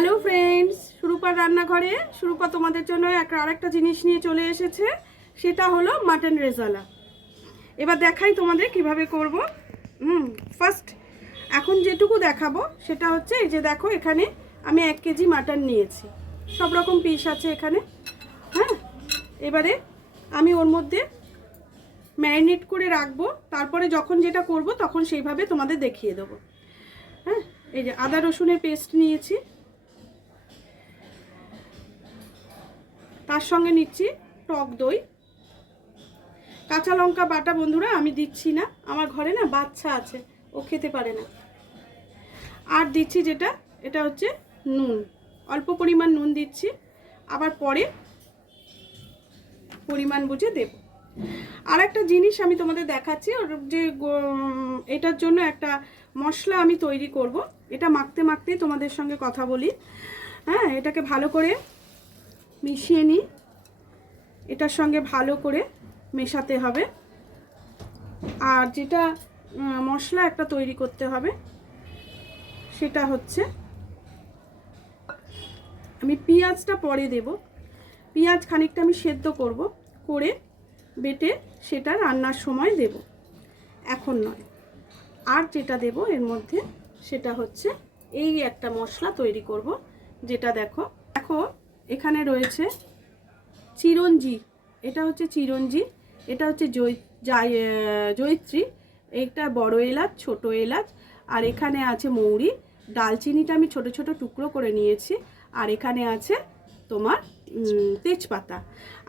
Hello friends, সুরূপার রান্নাঘরে সুরূপা তোমাদের জন্য আরেকটা জিনিস নিয়ে চলে এসেছে। সেটা হলো মাটন রেজালা। এবার দেখাই তোমাদের কিভাবে করব। ফার্স্ট এখন যেটুকু দেখাবো সেটা হচ্ছে এই যে দেখো, এখানে আমি 1 কেজি মাটন নিয়েছি, সব রকম পিস আছে এখানে। হ্যাঁ, এবারে আমি ওর মধ্যে ম্যারিনেট করে রাখবো, তারপরে যখন যেটা করব তখন সেইভাবে তোমাদের দেখিয়ে দেবো। হ্যাঁ, এই যে আদা রসুনের পেস্ট নিয়েছি, তার সঙ্গে নিচ্ছি টক দই, কাঁচা লঙ্কা বাটা। বন্ধুরা আমি দিচ্ছি না, আমার ঘরে না বাচ্চা আছে, ও খেতে পারে না। আর দিচ্ছি যেটা, এটা হচ্ছে নুন, অল্প পরিমাণ নুন দিচ্ছি, আবার পরে পরিমাণ বুঝে দেব। আর একটা জিনিস আমি তোমাদের দেখাচ্ছি, ওর যে এটার জন্য একটা মশলা আমি তৈরি করব। এটা মাখতে মাখতেই তোমাদের সঙ্গে কথা বলি। হ্যাঁ, এটাকে ভালো করে মিশিয়ে নিই, এটার সঙ্গে ভালো করে মেশাতে হবে। আর যেটা মশলা একটা তৈরি করতে হবে সেটা হচ্ছে, আমি পেঁয়াজটা পরে দেব। পেঁয়াজ খানিকটা আমি সেদ্ধ করব, করে বেটে সেটা রান্নার সময় দেব, এখন নয়। আর যেটা দেব এর মধ্যে সেটা হচ্ছে এই একটা মশলা তৈরি করব, যেটা দেখো দেখো এখানে রয়েছে চিরঞ্জি। এটা হচ্ছে চিরঞ্জি, এটা হচ্ছে জয়িত্রী, এটা বড় এলাচ, ছোট এলাচ, আর এখানে আছে মৌরি। ডালচিনিটা আমি ছোট ছোট টুকরো করে নিয়েছি, আর এখানে আছে তোমার তেজপাতা।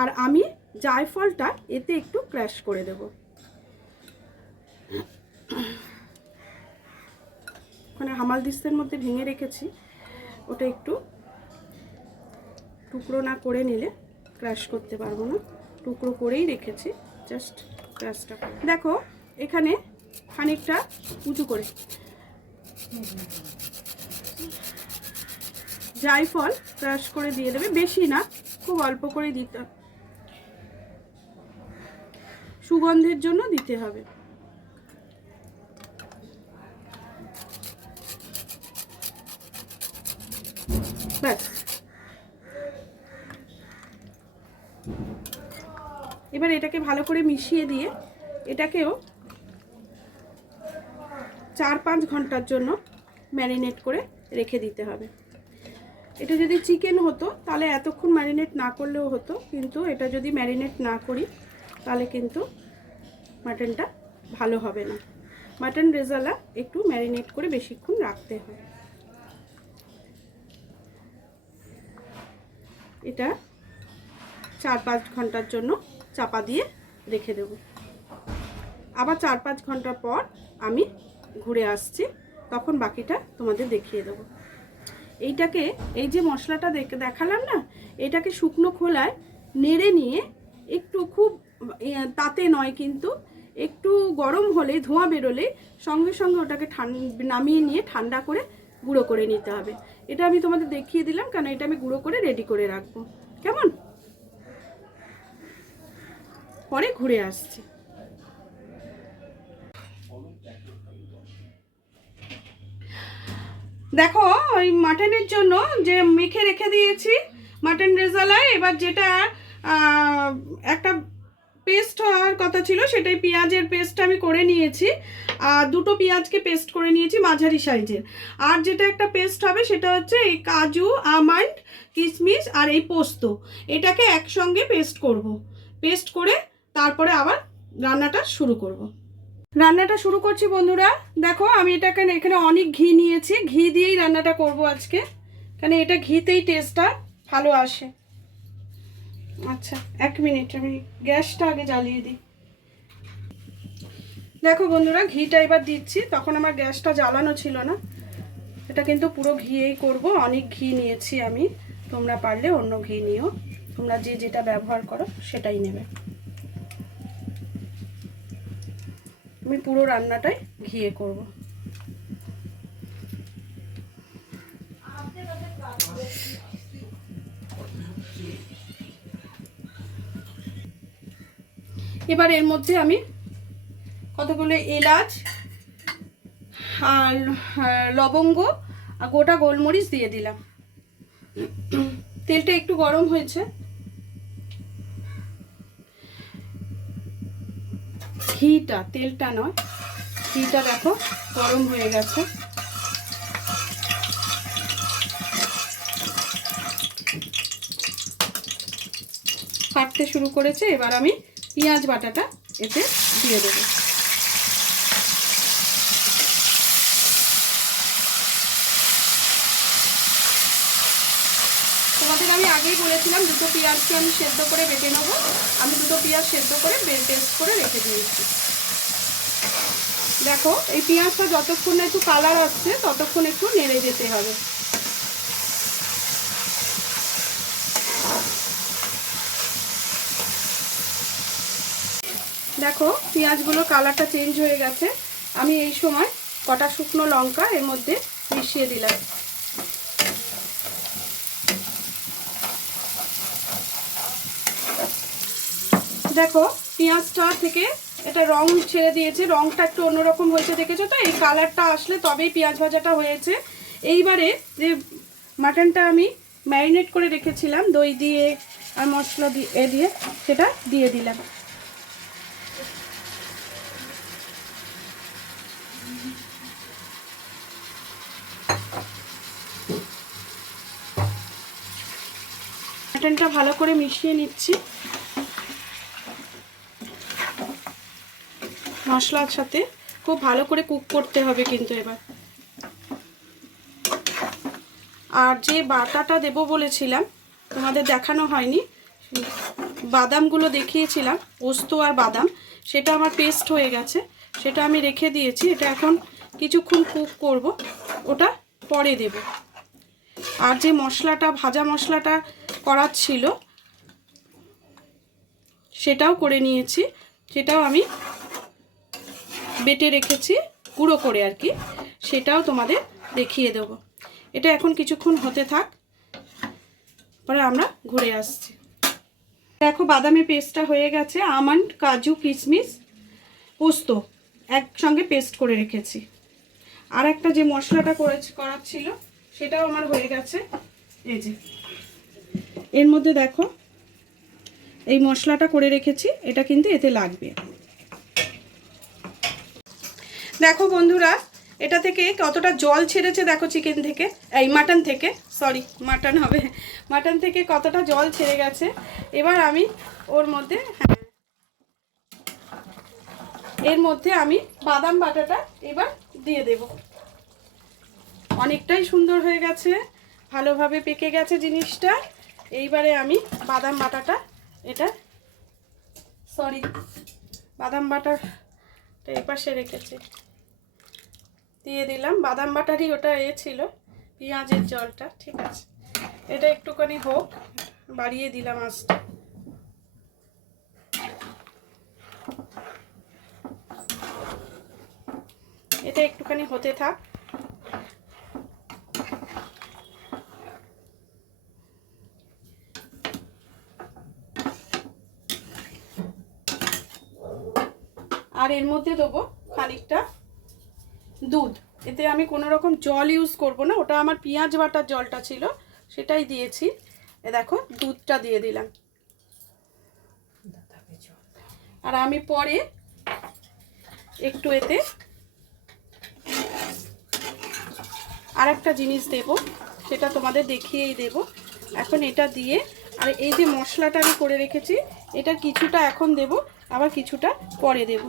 আর আমি জায়ফলটা এতে একটু ক্র্যাশ করে দেব। ওখানে হামালদিস্তের মধ্যে ভেঙে রেখেছি, ওটা একটু টুকরো না করে নিলে ক্র্যাশ করতে পারবো না, টুকরো করেই রেখেছি, জাস্ট ক্র্যাশটা। দেখো এখানে খানিকটা উঁচু করে জায়ফল ক্রাশ করে দিয়ে দেবে, বেশি না, খুব অল্প করে দিতে, সুগন্ধের জন্য দিতে হবে। ব্যাস, এবার এটাকে ভালো করে মিশিয়ে দিয়ে এটাকেও 4-5 ঘন্টার জন্য ম্যারিনেট করে রেখে দিতে হবে। এটা যদি চিকেন হতো তাহলে এতক্ষণ ম্যারিনেট না করলেও হতো, কিন্তু এটা যদি ম্যারিনেট না করি তাহলে কিন্তু মাটনটা ভালো হবে না। মাটন রেজালা একটু ম্যারিনেট করে বেশিক্ষণ রাখতে হয়। এটা 4-5 ঘন্টার জন্য চাপা দিয়ে রেখে দেব। আবার 4-5 ঘন্টা পর আমি ঘুরে আসছি, তখন বাকিটা তোমাদের দেখিয়ে দেবো। এইটাকে, এই যে মশলাটা দেখালাম না, এটাকে শুকনো খোলায় নেড়ে নিয়ে একটু, খুব তাতে নয় কিন্তু, একটু গরম হলে, ধোঁয়া বেরোলে সঙ্গে সঙ্গে ওটাকে নামিয়ে নিয়ে ঠান্ডা করে গুঁড়ো করে নিতে হবে। এটা আমি তোমাদের দেখিয়ে দিলাম, কারণ এটা আমি গুঁড়ো করে রেডি করে রাখবো। কেমন, পরে ঘুরে আসছি। দেখো ওই মাটনের জন্য যে মেখে রেখে দিয়েছি মাটন রেজালায়, এবার যেটা একটা পেস্ট হওয়ার কথা ছিল সেটাই, পেঁয়াজের পেস্ট আমি করে নিয়েছি, আর 2টো পেঁয়াজকে পেস্ট করে নিয়েছি মাঝারি সাইজের। আর যেটা একটা পেস্ট হবে সেটা হচ্ছে এই কাজু, আমন্ড, কিশমিশ আর এই পোস্ত, এটাকে একসঙ্গে পেস্ট করব। পেস্ট করে তারপরে আবার রান্নাটা শুরু করব। রান্নাটা শুরু করছি বন্ধুরা। দেখো আমি এটাকে এখানে অনেক ঘি নিয়েছি, ঘি দিয়েই রান্নাটা করব আজকে, কারণ এটা ঘিতেই টেস্টটা ভালো আসে। আচ্ছা 1 মিনিট, আমি গ্যাসটা আগে জ্বালিয়ে দিই। দেখো বন্ধুরা, ঘিটা এবার দিচ্ছি, তখন আমার গ্যাসটা জ্বালানো ছিল না। এটা কিন্তু পুরো ঘিয়েই করব, অনেক ঘি নিয়েছি আমি, তোমরা পারলে অন্য ঘি নিও, তোমরা যে যেটা ব্যবহার করো সেটাই নেবে। আমি পুরো রান্নাটাই ঘিয়ে করব। এবার এর মধ্যে আমি কতগুলো এলাচ আর লবঙ্গ আর গোটা গোলমরিচ দিয়ে দিলাম। তেলটা একটু গরম হয়েছে, তেলটা নয়, ঘিটা দেখো গরম হয়ে গেছে। ফাটতে শুরু করেছে। এবার আমি পেঁয়াজ বাটাটা এতে দিয়ে দেবো। তোমাদের আমি আগেই বলেছিলাম দুটো পেঁয়াজকে আমি সেদ্ধ করে বেটে নেবো। আমি দুটো পেঁয়াজ সেদ্ধ করে পেস্ট করে রেখে দিয়েছি। দেখো এই পেঁয়াজটা যতক্ষণ না একটু কালার আসছে ততক্ষণ একটু নেড়ে যেতে হবে। দেখো পেঁয়াজগুলো কালারটা চেঞ্জ হয়ে গেছে। আমি এই সময় কটা শুকনো লঙ্কা এর মধ্যে মিশিয়ে দিলাম। দেখো পেঁয়াজটা থেকে এটা রং ছেড়ে দিয়েছে, রংটা একটু অন্যরকম হয়েছে, দেখেছো তো? এই কালারটা আসলে তবেই পেঁয়াজ ভাজাটা হয়েছে। এইবারে যে মাটনটা আমি ম্যারিনেট করে রেখেছিলাম দই দিয়ে আর মশলা দিয়ে সেটা দিয়ে দিলাম। মাটনটা ভালো করে মিশিয়ে নিচ্ছি মশলার সাথে। খুব ভালো করে কুক করতে হবে কিন্তু এবার। আর যে বাটাটা দেব বলেছিলাম তোমাদের দেখানো হয়নি, বাদামগুলো দেখিয়েছিলাম, পোস্ত আর বাদাম, সেটা আমার পেস্ট হয়ে গেছে, সেটা আমি রেখে দিয়েছি। এটা এখন কিছুক্ষণ কুক করব, ওটা পরে দেব। আর যে মশলাটা, ভাজা মশলাটা করার ছিল সেটাও করে নিয়েছি, সেটাও আমি বেটে রেখেছি গুঁড়ো করে আর কি, সেটাও তোমাদের দেখিয়ে দেব। এটা এখন কিছুক্ষণ হতে থাক, পরে আমরা ঘুরে আসছি। দেখো বাদামের পেস্টটা হয়ে গেছে, আমন্ড, কাজু, কিশমিশ, পোস্ত একসঙ্গে পেস্ট করে রেখেছি। আর একটা যে মশলাটা করার ছিল সেটাও আমার হয়ে গেছে। এই যে এর মধ্যে দেখো এই মশলাটা করে রেখেছি, এটা কিন্তু এতে লাগবে। দেখো বন্ধুরা এটা থেকে কতটা জল ছেড়েছে, দেখো চিকেন থেকে, এই মাটন থেকে, সরি মাটন হবে, মাটন থেকে কতটা জল ছেড়ে গেছে। এবার আমি ওর মধ্যে, এর মধ্যে আমি বাদাম বাটাটা এবার দিয়ে দেব। অনেকটাই সুন্দর হয়ে গেছে, ভালোভাবে পেকে গেছে জিনিসটা। এইবারে আমি বাদাম বাটাটা, এটা সরি বাদাম বাটাটা এই পাশে রেখেছি, দিয়ে দিলাম। বাদাম বাটারই ওটা ছিল, পেঁয়াজের জলটা, ঠিক আছে। এটা একটুখানি হোক, বাড়িয়ে দিলাম আঁচটা। এটা একটুখানি হতে থাক। আর এর মধ্যে দেবো খানিকটা দুধ। এতে আমি কোনো রকম জল ইউজ করব না, ওটা আমার পেঁয়াজ বাটার জলটা ছিল সেটাই দিয়েছি। এ দেখো দুধটা দিয়ে দিলাম। আর আমি পরে একটু এতে আর একটা জিনিস দেব, সেটা তোমাদের দেখিয়েই দেব। এখন এটা দিয়ে, আর এই যে মশলাটা আমি করে রেখেছি এটা কিছুটা এখন দেব, আবার কিছুটা পরে দেব।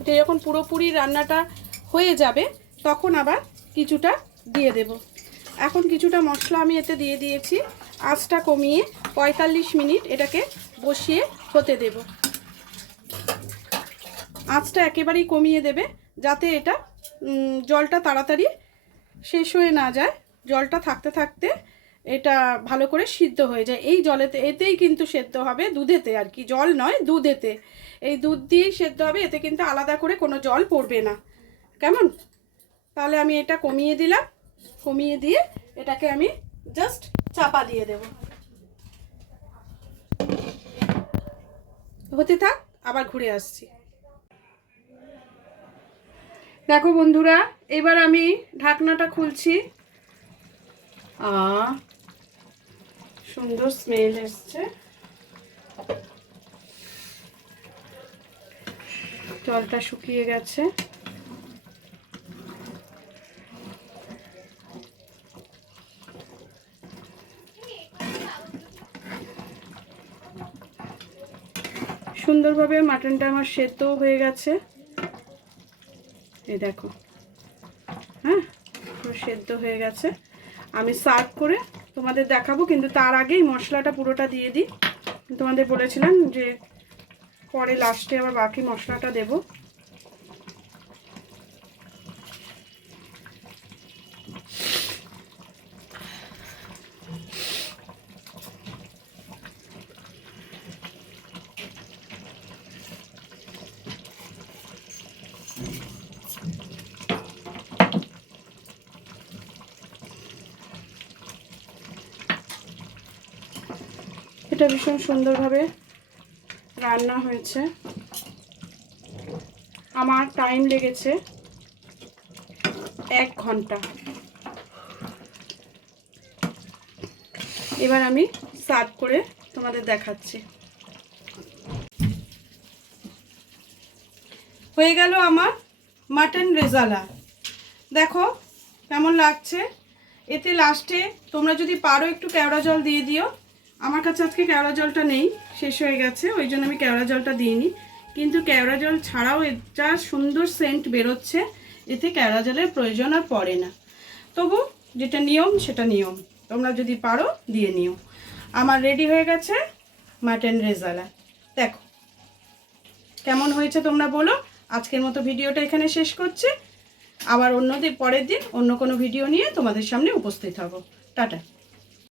এটা যখন পুরোপুরি রান্নাটা হয়ে যাবে তখন আবার কিছুটা দিয়ে দেব। এখন কিছুটা মশলা আমি এতে দিয়ে দিয়েছি। আঁচটা কমিয়ে 45 মিনিট এটাকে বসিয়ে হতে দেব। আঁচটা একেবারেই কমিয়ে দেবে যাতে এটা জলটা তাড়াতাড়ি শেষ হয়ে না যায়। জলটা থাকতে থাকতে এটা ভালো করে সিদ্ধ হয়ে যায়। এই জলেতে, এতেই কিন্তু সেদ্ধ হবে, দুধেতে আর কি, জল নয় দুধেতে। এই দুধ দিয়েই সেদ্ধ হবে, এতে কিন্তু আলাদা করে কোনো জল পড়বে না, কেমন? তাহলে আমি এটা কমিয়ে দিলাম, কমিয়ে দিয়ে এটাকে আমি জাস্ট চাপা দিয়ে দেব। হতে থাক, আবার ঘুরে আসছি। দেখো বন্ধুরা, এবার আমি ঢাকনাটা খুলছি। সুন্দর স্মেল এসছে। জলটা শুকিয়ে গেছে। সুন্দরভাবে মাটনটা আমার সেদ্ধও হয়ে গেছে, এই দেখো। হ্যাঁ, পুরো সেদ্ধ হয়ে গেছে। আমি সার্ভ করে তোমাদের দেখাবো, কিন্তু তার আগেই মশলাটা পুরোটা দিয়ে দিই। তোমাদের বলেছিলাম যে পরে লাস্টে আবার বাকি মশলাটা দেব। এটা ভীষণ সুন্দরভাবে রান্না হয়েছে। আমার টাইম লেগেছে 1 ঘন্টা। এবার আমি সার্ভ করে তোমাদের দেখাচ্ছি। হয়ে গেল আমার মাটন রেজালা। দেখো কেমন লাগছে। এতে লাস্টে তোমরা যদি পারো একটু কেওড়া জল দিয়ে দিও। আমার কাছে আজকে কেওড়া জলটা নেই, শেষ হয়ে গেছে, ওই জন্য আমি কেওড়া জলটা দিইনি। কিন্তু কেওড়া জল ছাড়াও এটা সুন্দর সেন্ট বেরোচ্ছে, এতে কেওড়া জলের প্রয়োজন আর পড়ে না। তবু যেটা নিয়ম সেটা নিয়ম, তোমরা যদি পারো দিয়ে নিও। আমার রেডি হয়ে গেছে মাটন রেজালা। দেখো কেমন হয়েছে তোমরা বলো। আজকের মতো ভিডিওটা এখানে শেষ করছি। আবার পরের দিন অন্য কোনো ভিডিও নিয়ে তোমাদের সামনে উপস্থিত হব। টাটা।